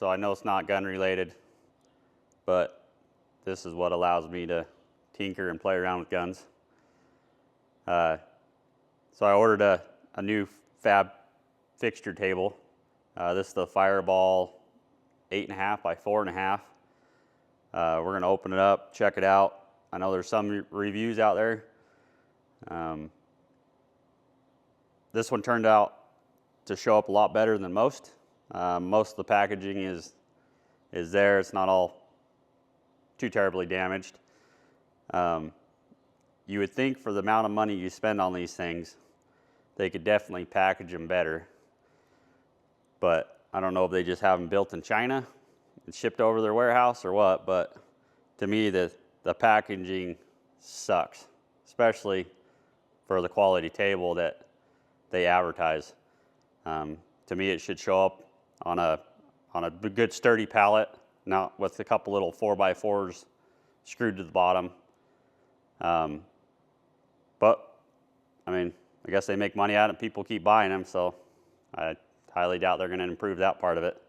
so I know it's not gun related, but this is what allows me to tinker and play around with guns. So I ordered a new fab fixture table. This is the Fireball 8.5 by 4.5. We're going to open it up, check it out. I know there's some reviews out there. This one turned out to show up a lot better than most. Most of the packaging is there. It's not all too terribly damaged. You would think for the amount of money you spend on these things, they could definitely package them better. But I don't know if they just have them built in China and shipped over their warehouse or what, but to me the packaging sucks, especially for the quality table that they advertise. To me, it should show up on a good sturdy pallet, not with a couple little 4x4s screwed to the bottom. But I mean, I guess they make money at it and people keep buying them, so I highly doubt they're going to improve that part of it.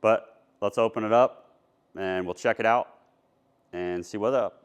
But let's open it up and we'll check it out and see what's up.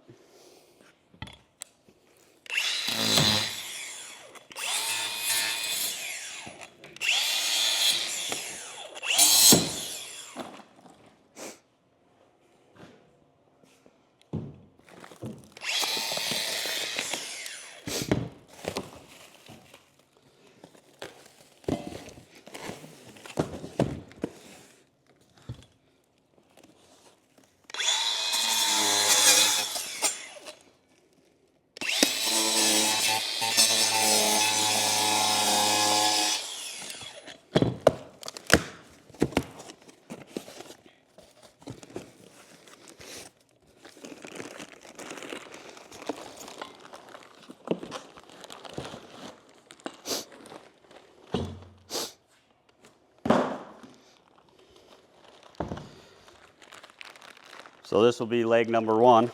So this will be leg number 1.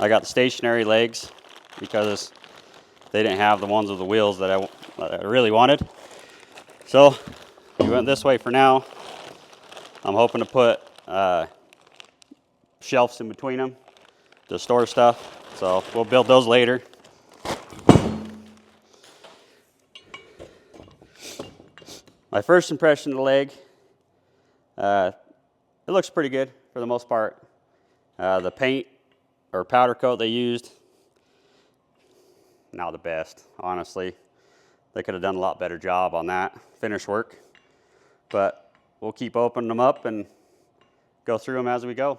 I got the stationary legs because they didn't have the ones with the wheels that I really wanted. So we went this way for now. I'm hoping to put shelves in between them to store stuff. So we'll build those later. My first impression of the leg, it looks pretty good for the most part. The paint or powder coat they used, not the best, honestly. They could have done a lot better job on that finish work. But we'll keep opening them up and go through them as we go.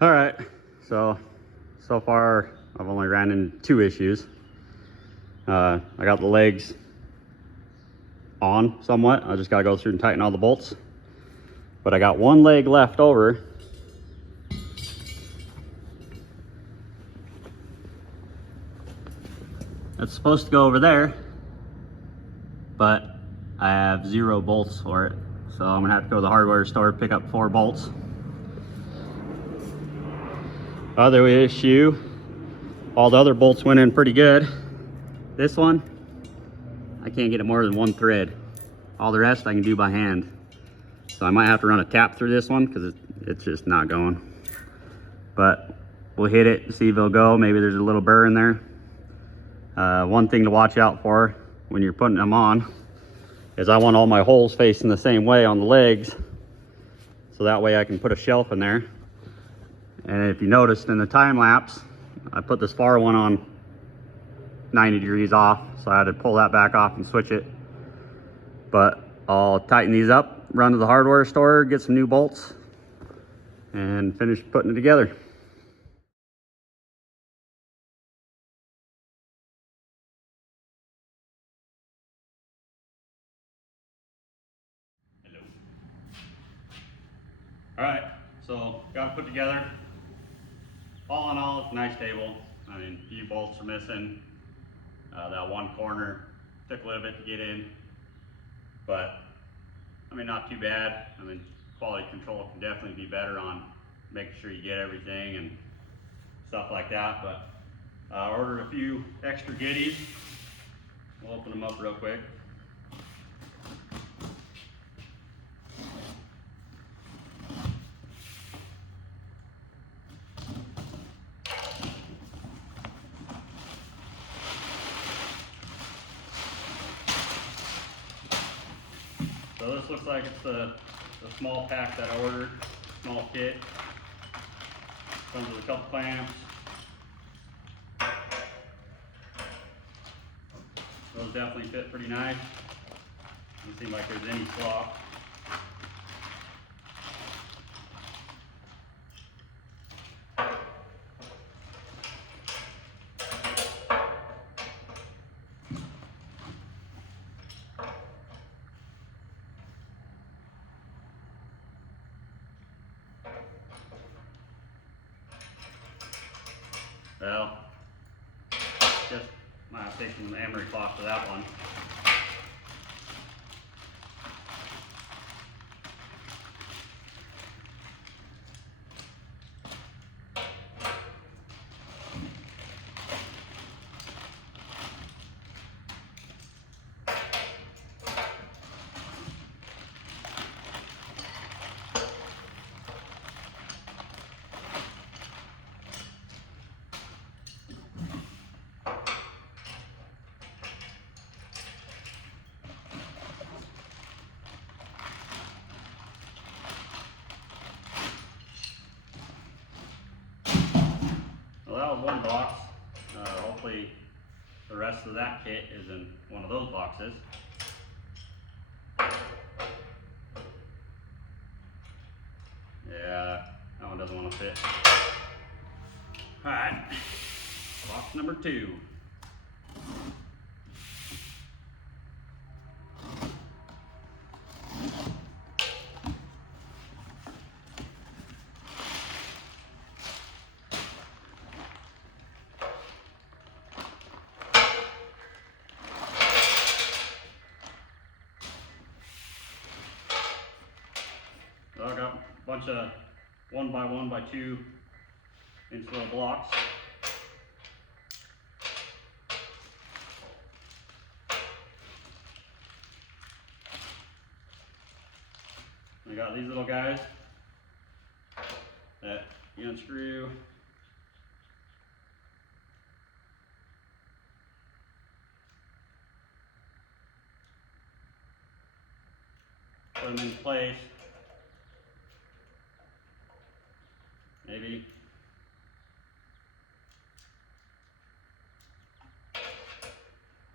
All right, so far I've only ran into 2 issues. I got the legs on somewhat. I just gotta go through and tighten all the bolts. But I got one leg left over. It's supposed to go over there, but I have 0 bolts for it. So I'm gonna have to go to the hardware store, pick up 4 bolts. Other issue, all the other bolts went in pretty good. This one, I can't get it more than 1 thread. All the rest I can do by hand. So I might have to run a tap through this one because it's just not going. But we'll hit it, see if it'll go. Maybe there's a little burr in there. One thing to watch out for when you're putting them on is I want all my holes facing the same way on the legs. So that way I can put a shelf in there. And if you noticed in the time lapse, I put this far one on 90 degrees off, so I had to pull that back off and switch it. But I'll tighten these up, run to the hardware store, get some new bolts, and finish putting it together. All right, so got it put together. All in all, it's a nice table. I mean, a few bolts are missing. That one corner took a little bit to get in, but I mean, not too bad. I mean, quality control can definitely be better on making sure you get everything and stuff like that. But I ordered a few extra goodies. We'll open them up real quick. So this looks like it's the small pack that I ordered, small kit. Comes with a couple clamps. Those definitely fit pretty nice. Doesn't seem like there's any slop. Well, just might have to take some emery cloth for that one. Well, that was one box. Hopefully the rest of that kit is in one of those boxes. Yeah, that one doesn't want to fit. All right, box number 2. So I got a bunch of 1x1x2 inch little blocks. I got these little guys that you unscrew. Put them in place. Maybe.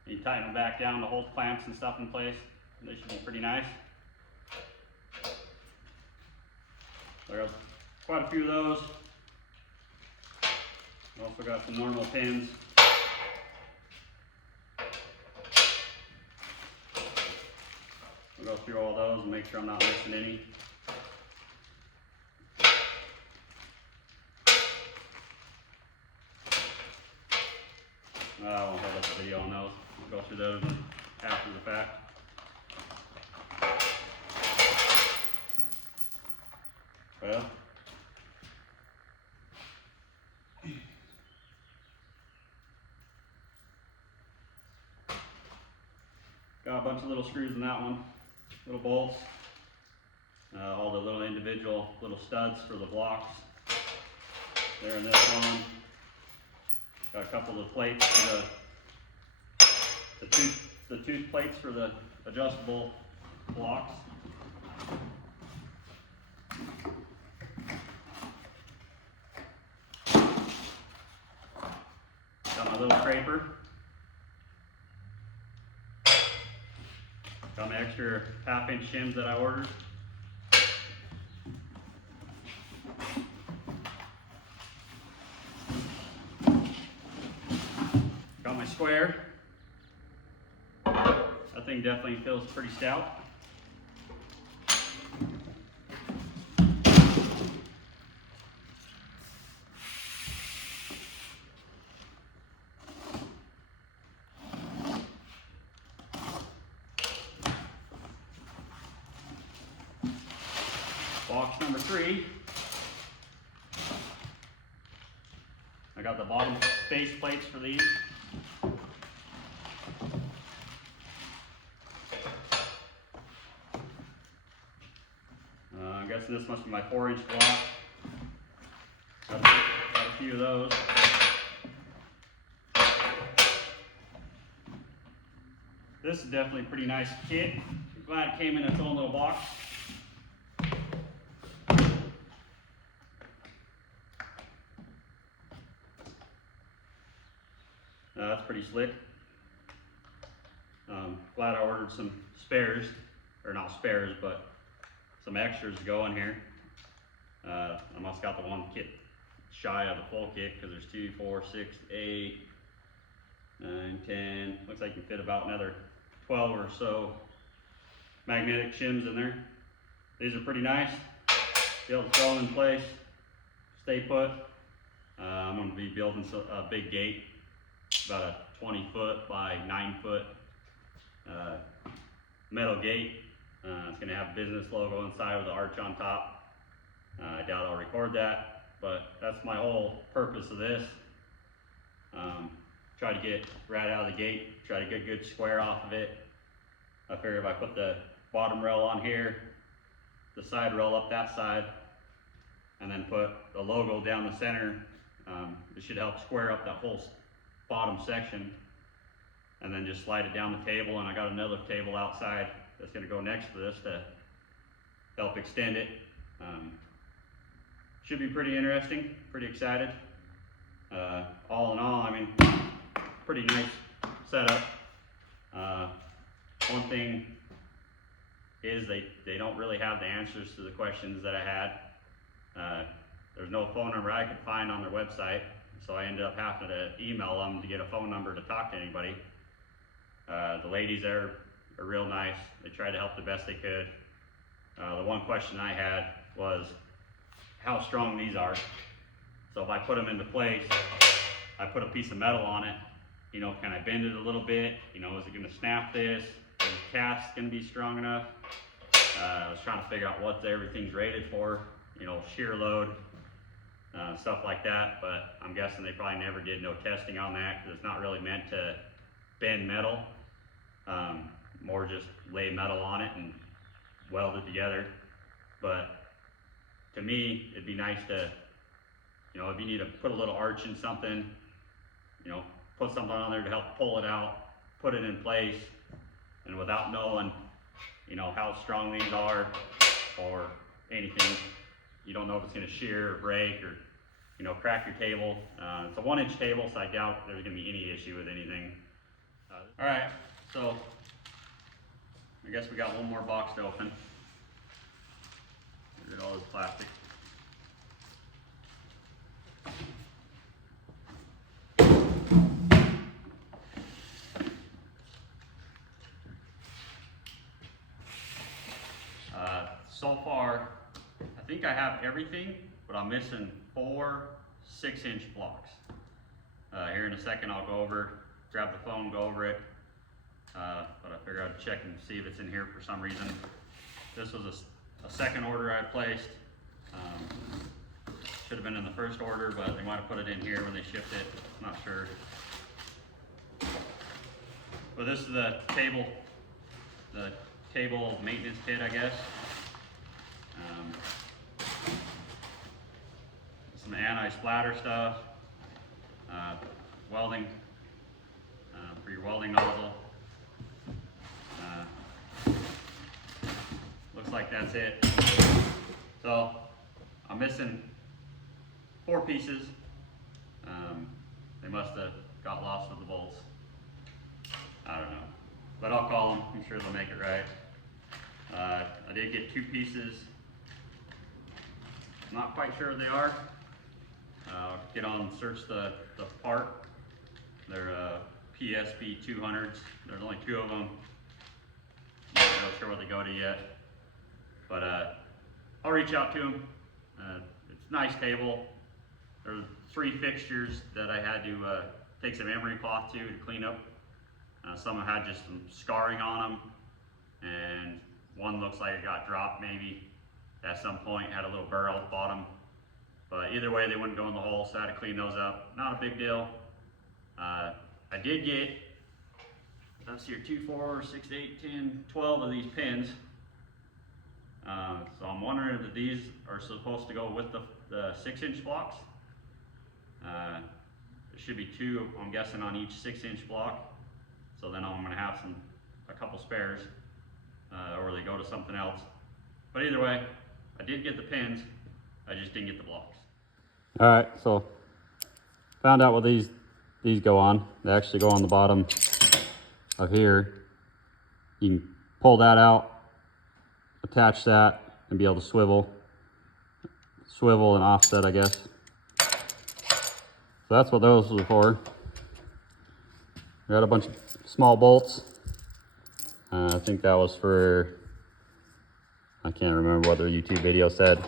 You tighten them back down to hold clamps and stuff in place. They should be pretty nice. So I got quite a few of those. Also got some normal pins. I'll go through all those and make sure I'm not missing any. I won't hold up the video on those. We'll go through those after the fact. Well, got a bunch of little screws in that one, little bolts, all the little individual little studs for the blocks. There in this one. Got a couple of plates for the tooth plates for the adjustable blocks. Got my little scraper. Some extra 1/2-inch shims that I ordered. Got my square. That thing definitely feels pretty stout. Box number 3. I got the bottom base plates for these. I'm guessing this must be my 4-inch block. Got a few of those. This is definitely a pretty nice kit. I'm glad it came in its own little box. That's pretty slick. Glad I ordered some spares, or not spares, but some extras to go in here. I must got the one kit shy of the full kit because there's 2, 4, 6, 8, 9, 10. Looks like you can fit about another 12 or so magnetic shims in there. These are pretty nice. Be able to throw them in place, stay put. I'm going to be building a big gate, about a 20-foot by 9-foot metal gate. It's going to have a business logo inside with the arch on top. I doubt I'll record that, but that's my whole purpose of this. Try to get right out of the gate, try to get a good square off of it. I figure if I put the bottom rail on here, the side rail up that side, and then put the logo down the center, it should help square up that whole bottom section. And then just slide it down the table, and I got another table outside that's going to go next to this to help extend it. Should be pretty interesting, pretty excited. All in all, I mean, pretty nice setup. One thing is they don't really have the answers to the questions that I had. There's no phone number I could find on their website, so I ended up having to email them to get a phone number to talk to anybody. The ladies there are real nice. They tried to help the best they could. The one question I had was how strong these are. So if I put them into place, I put a piece of metal on it, you know, can I bend it a little bit? You know, is it gonna snap this? Is the cast gonna be strong enough? I was trying to figure out what everything's rated for, you know, shear load, stuff like that, but I'm guessing they probably never did no testing on that because it's not really meant to bend metal, more just lay metal on it and weld it together. But to me, it'd be nice to, you know, if you need to put a little arch in something, you know, put something on there to help pull it out, put it in place, and without knowing, you know, how strong these are or anything, you don't know if it's going to shear or break or, you know, crack your table. It's a 1-inch table, so I doubt there's going to be any issue with anything. All right, so I guess we got one more box to open. Get rid of all this plastic. So far, I think I have everything, but I'm missing 4 6-inch blocks. Here in a second, I'll go over, grab the phone, go over it. But I figured I'd check and see if it's in here for some reason. This was a second order I placed. Should have been in the first order, but they might have put it in here when they shipped it. Not sure. But this is the table maintenance kit, I guess. Some anti-splatter stuff, welding, for your welding nozzle. Looks like that's it. So I'm missing 4 pieces. They must have got lost with the bolts. I don't know. but I'll call them. I'm sure they'll make it right. I did get 2 pieces. Not quite sure what they are. Get on and search the part. They're PSB 200s. There's only 2 of them. Not really sure what they go to yet, but I'll reach out to them. It's a nice table. There's 3 fixtures that I had to take some emery cloth to clean up. Some had just some scarring on them, and one looks like it got dropped maybe at some point, had a little burr at the bottom. But either way, they wouldn't go in the hole, so I had to clean those up. Not a big deal. I did get, let's see here, 2, 4, 6, 8, 10, 12 of these pins. So I'm wondering if these are supposed to go with the 6-inch blocks. There should be 2, I'm guessing, on each 6-inch block. So then I'm gonna have a couple spares, or they go to something else. But either way, I did get the pins, I just didn't get the blocks. All right, so found out what these go on. They actually go on the bottom of here. You can pull that out, attach that, and be able to swivel and offset, I guess. So that's what those are for. We got a bunch of small bolts. I think that was for, I can't remember what their YouTube video said,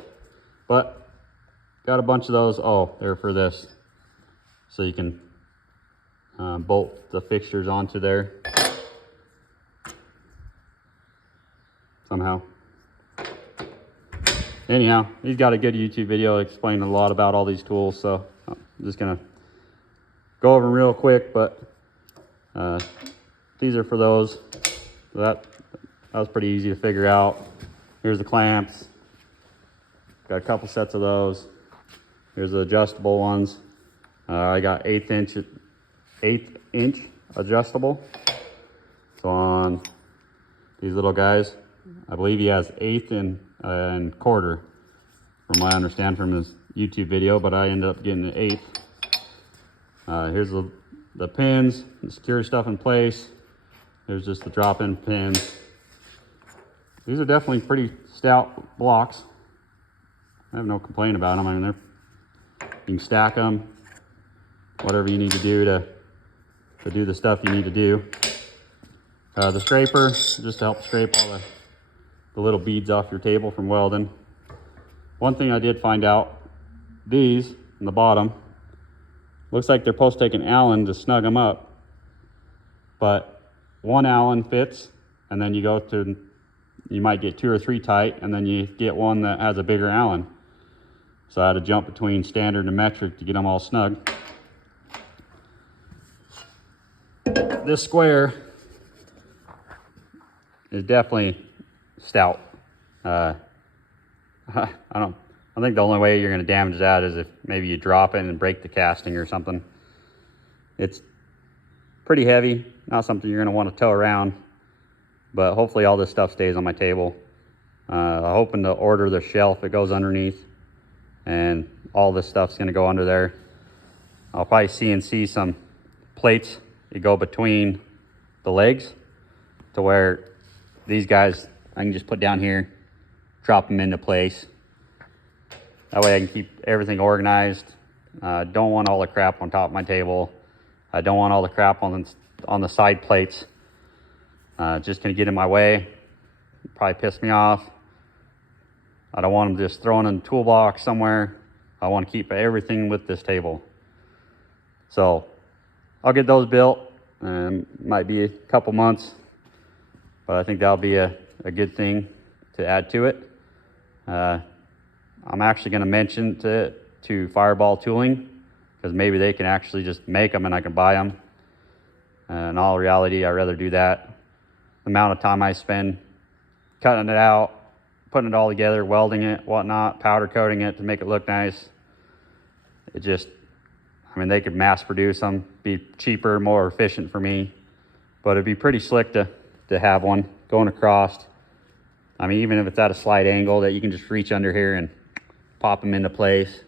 but got a bunch of those. Oh, they're for this. So you can bolt the fixtures onto there somehow. Anyhow, he's got a good YouTube video explaining a lot about all these tools, so I'm just gonna go over them real quick, but these are for those. So that was pretty easy to figure out. Here's the clamps. Got a couple sets of those. Here's the adjustable ones. I got 1/8 inch adjustable. So on these little guys, I believe he has 1/8 and 1/4, from what I understand from his YouTube video, but I ended up getting an 1/8. Here's the pins, the secure stuff in place. There's just the drop-in pins. These are definitely pretty stout blocks. I have no complaint about them. I mean, you can stack them, whatever you need to do to do the stuff you need to do. The scraper, just to help scrape all the little beads off your table from welding. One thing I did find out, these in the bottom, looks like they're supposed to take an Allen to snug them up, but 1 Allen fits, and then you might get 2 or 3 tight, and then you get one that has a bigger Allen. So I had to jump between standard and metric to get them all snug. This square is definitely stout. I think the only way you're going to damage that is if maybe you drop it and break the casting or something. It's pretty heavy, not something you're going to want to tow around, but hopefully all this stuff stays on my table. I'm hoping to order the shelf that goes underneath, and all this stuff's going to go under there. I'll probably CNC some plates that go between the legs to where these guys I can just put down here, drop them into place. That way I can keep everything organized. Don't want all the crap on top of my table. I don't want all the crap on the side plates. Just gonna get in my way. Probably piss me off. I don't want them just thrown in the toolbox somewhere. I want to keep everything with this table. So I'll get those built, and might be a couple months, but I think that'll be a good thing to add to it. I'm actually going to mention to Fireball Tooling, because maybe they can actually just make them and I can buy them. In all reality, I'd rather do that. The amount of time I spend cutting it out, putting it all together, welding it, whatnot, powder coating it to make it look nice. It just, I mean, they could mass produce them, be cheaper, more efficient for me, but it'd be pretty slick to have one going across. I mean, even if it's at a slight angle that you can just reach under here and pop them into place.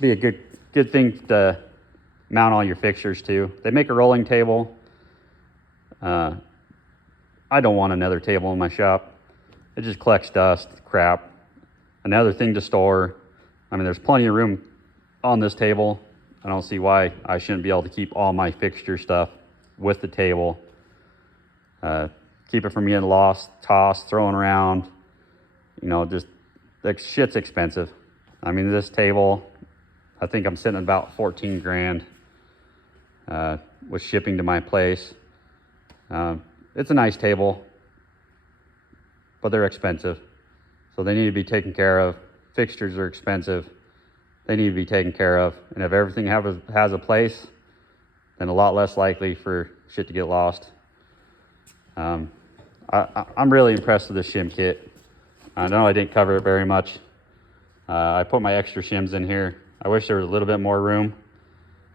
Be a good thing to mount all your fixtures to. They make a rolling table. I don't want another table in my shop. It just collects dust, crap. Another thing to store. I mean, there's plenty of room on this table. I don't see why I shouldn't be able to keep all my fixture stuff with the table. Keep it from getting lost, tossed, thrown around. You know, just, that shit's expensive. I mean, this table, I think I'm sitting at about 14 grand with shipping to my place. It's a nice table, but they're expensive. So they need to be taken care of. Fixtures are expensive. They need to be taken care of. And if everything has a place, then a lot less likely for shit to get lost. I'm really impressed with this shim kit. I know I didn't cover it very much. I put my extra shims in here. I wish there was a little bit more room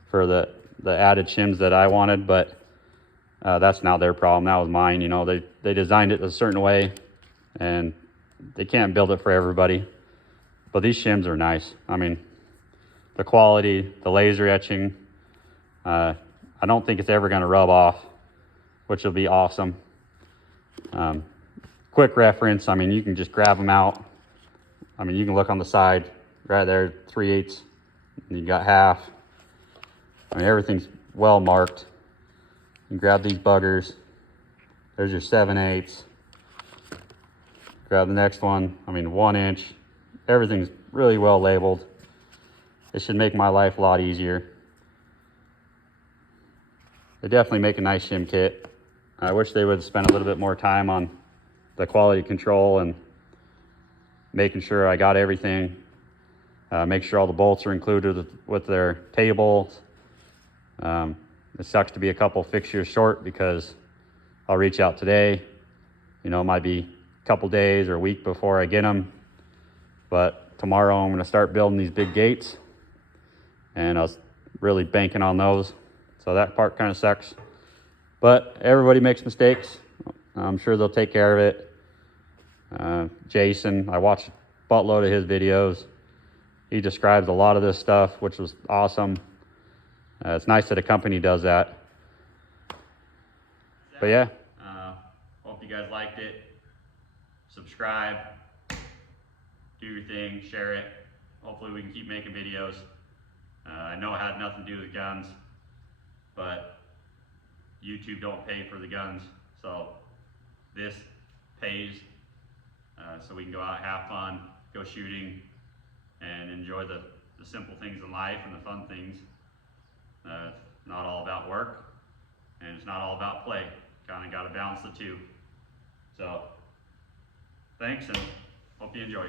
for the added shims that I wanted, but that's not their problem. That was mine. You know, they designed it a certain way, and they can't build it for everybody. But these shims are nice. I mean, the quality, the laser etching, I don't think it's ever going to rub off, which will be awesome. Quick reference, I mean, you can just grab them out. I mean, you can look on the side right there, 3/8, and you got half. I mean, everything's well marked. You grab these buggers. There's your 7/8. Grab the next one. I mean, 1 inch. Everything's really well labeled. It should make my life a lot easier. They definitely make a nice shim kit. I wish they would spend a little bit more time on the quality control and making sure I got everything. Make sure all the bolts are included with their tables. It sucks to be a couple fixtures short because I'll reach out today. You know, it might be a couple days or a week before I get them. But tomorrow I'm going to start building these big gates. And I was really banking on those. So that part kind of sucks. But everybody makes mistakes. I'm sure they'll take care of it. Jason, I watched a buttload of his videos. He describes a lot of this stuff, which was awesome. It's nice that a company does that. But yeah, hope you guys liked it. Subscribe, do your thing, share it. Hopefully we can keep making videos. I know it had nothing to do with guns, but YouTube don't pay for the guns, so this pays, so we can go out, have fun, go shooting, and enjoy the simple things in life and the fun things. It's not all about work, and it's not all about play. Kind of got to balance the two. So, thanks, and hope you enjoy.